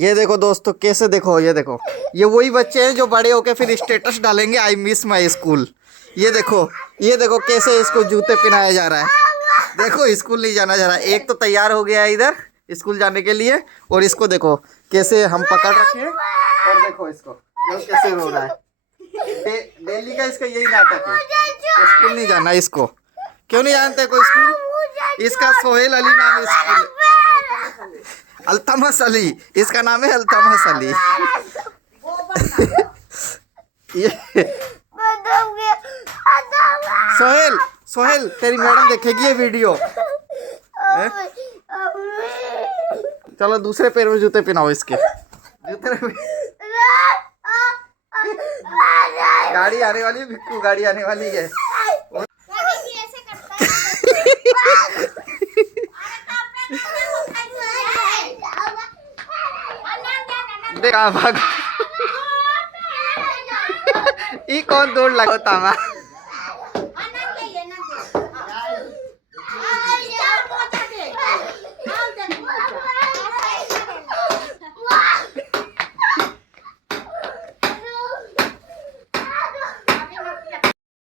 ये देखो दोस्तों, कैसे देखो, ये देखो, ये वही बच्चे हैं जो बड़े होके फिर स्टेटस डालेंगे आई मिस माई स्कूल। ये देखो, ये देखो कैसे इसको जूते पहनाया जा रहा है। देखो स्कूल नहीं जाना जा रहा है। एक तो तैयार हो गया है इधर स्कूल जाने के लिए, और इसको देखो कैसे हम पकड़ रखे हैं, और देखो इसको कैसे रो रहा है। डेली का इसका यही नाटक है, स्कूल नहीं जाना इसको। क्यों नहीं जानते कोई स्कूल? इसका सोहेल अली नाम है स्कूल, अल्तमस अली इसका नाम है, अल्तमस अली। ये सोहेल, सोहेल तेरी मैडम देखेगी ये वीडियो। चलो दूसरे पैर में जूते पहनाओ इसके। गाड़ी आने वाली है भिक्कू, गाड़ी आने वाली है। देखा भाग। ई कौन दौड़ लगा तामा।